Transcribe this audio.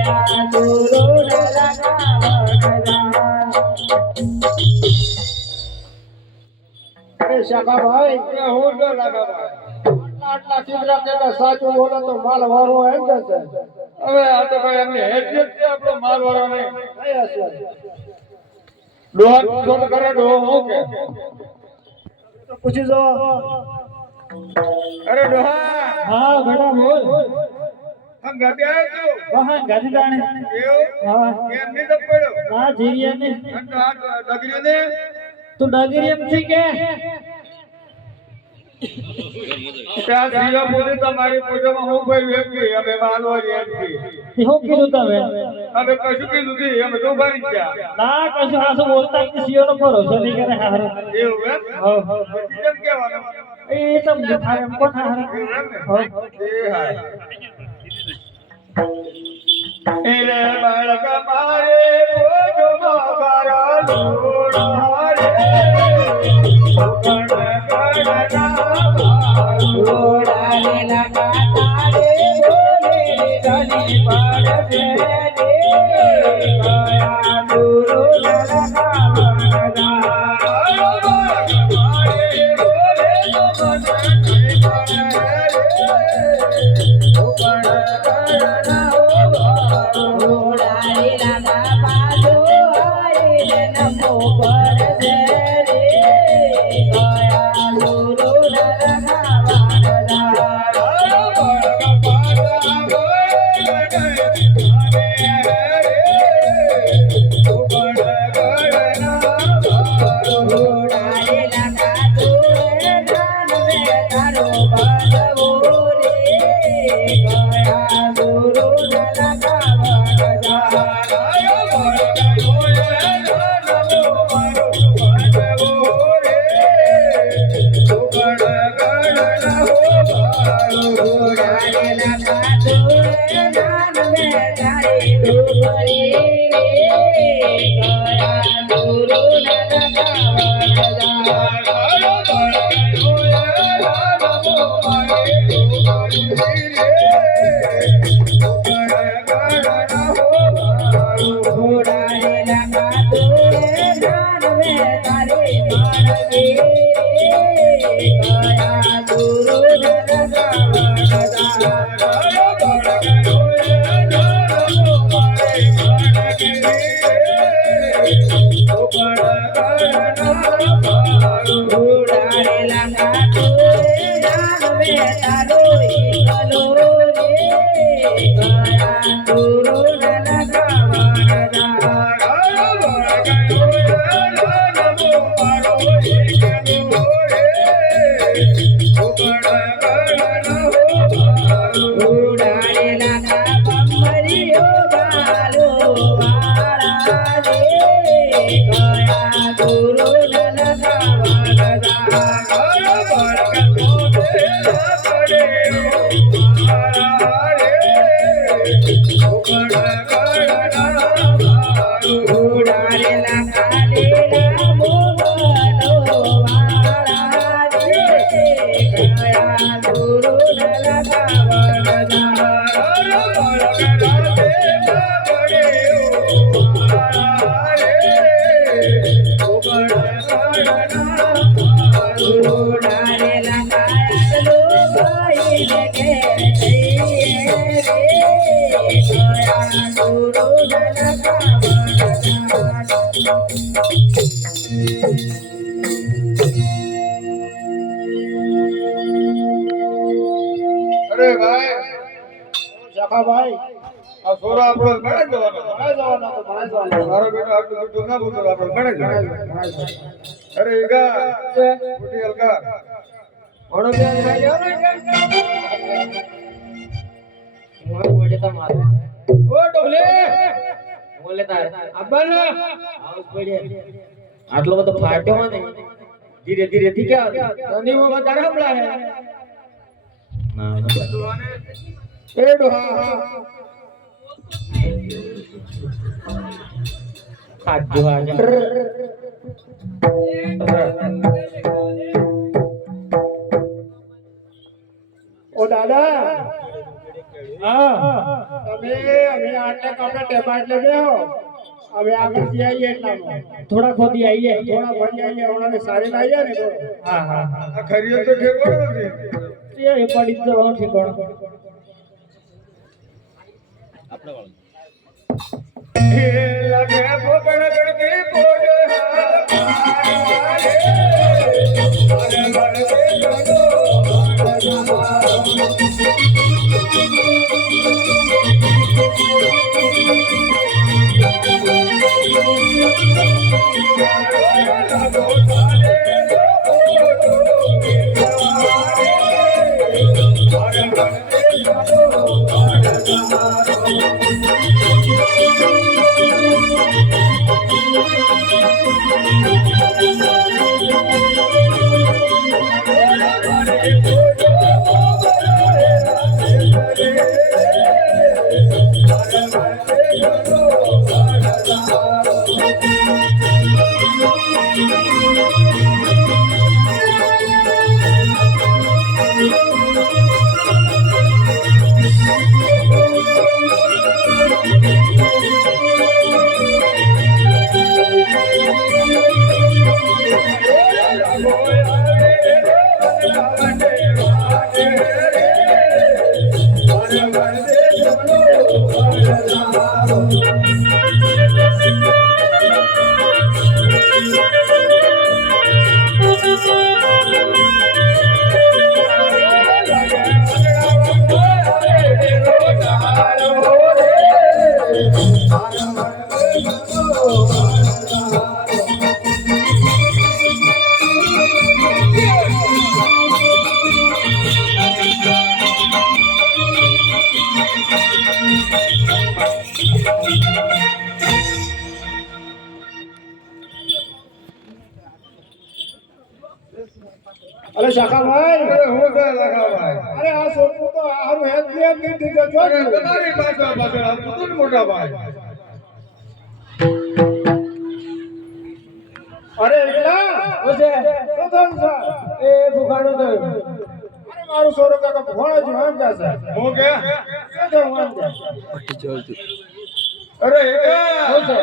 गया गुरु लगा શાખા ભાઈ હું તો લાગા ભાઈ આટલા ચિત્રા કેતા સાચું બોલો તો માલ વારો એમ જશે હવે આ તો ભાઈ એમની હેસિયત છે આપણો માલ વાળો નહીં કઈ હશે ડોહા છોડ કરે ડોહો હું કે તો પૂછી જો અરે ડોહા હા બેટા બોલ હમ ગાડી આવ્યો હા ગાડી દાણે એવું હા કેમ નહીં તો પડ્યો હા જીરિયા ને અને આ ડગરીઓ ને તું ડગરી એમ થી કે ત્યાં જીવા બોલી તમારી પૂજામાં હું કોઈ વ્યક્તિ અમે માલવા એમથી હું કીધું તમે અમે કશું કીધું નથી અમે તો ભરી ગયા ના કશું હાસુ બોલતા કે સિયોનો ભરોસો નહીં કરે હારો એવું એમ હા પછી કેમ કહેવાનું એ તો થાય એમ કોણ હારો એવું એમ ને હા એ હાય એરે બાળક મારે પોજો મારા લોડા રે ગણ લોડા રે લગા તારે બોલે ગલી પાડે રે ગયા દૂરો લગા અરે ભાઈ શાખા ભાઈ આ સોરા આપણો ગણે જવાનો ભણાઈ જવાના તો ભણાઈ જવાના મારો બેટો આટલું બધું ના બોલતો આપણો ગણે જવાનો અરે ઈગા મોટી હલકા ભણો બે ખાઈ જાવ ને હું બોલે તમારે ઓ ડોલે બોલે તારે અબ્બાને આવું પડે આટલો બધો ફાટ્યો ને ધીરે ધીરે થી ક્યાં તની વો વધારે હમલા હે ના એ ડોહા ખાજો આજે ઓ દાદા હા તમે અમે આટલે કાપડે ટેબા એટલે બેહો હવે આગળથી આવીએ એટલામાં થોડા ખોદી આવીએ થોડા ભણી આવીએ હમણાં સારી લાવીએ ને બોલો. હા હા હા આ ખરીયો તો ઠેકોડો નથી. એ પડી તો રહો ઠીકણો હે લાગે પોપડ ગણતી પોડે અરે શાખાભાઈ અરે હું તો લગાવાય. અરે આ છોકરું તો હારું હેત નહીં દીધો જો અરે તમારી પાછળ પાછળ આવતું હતું ને મોટા ભાઈ. અરે એકલા શું થયું છે? એ ભૂખાડો તો અરે મારું સોરો કાકા ભણો જ એમ કે છે હું કે શું થયું એમ કે? અરે એકા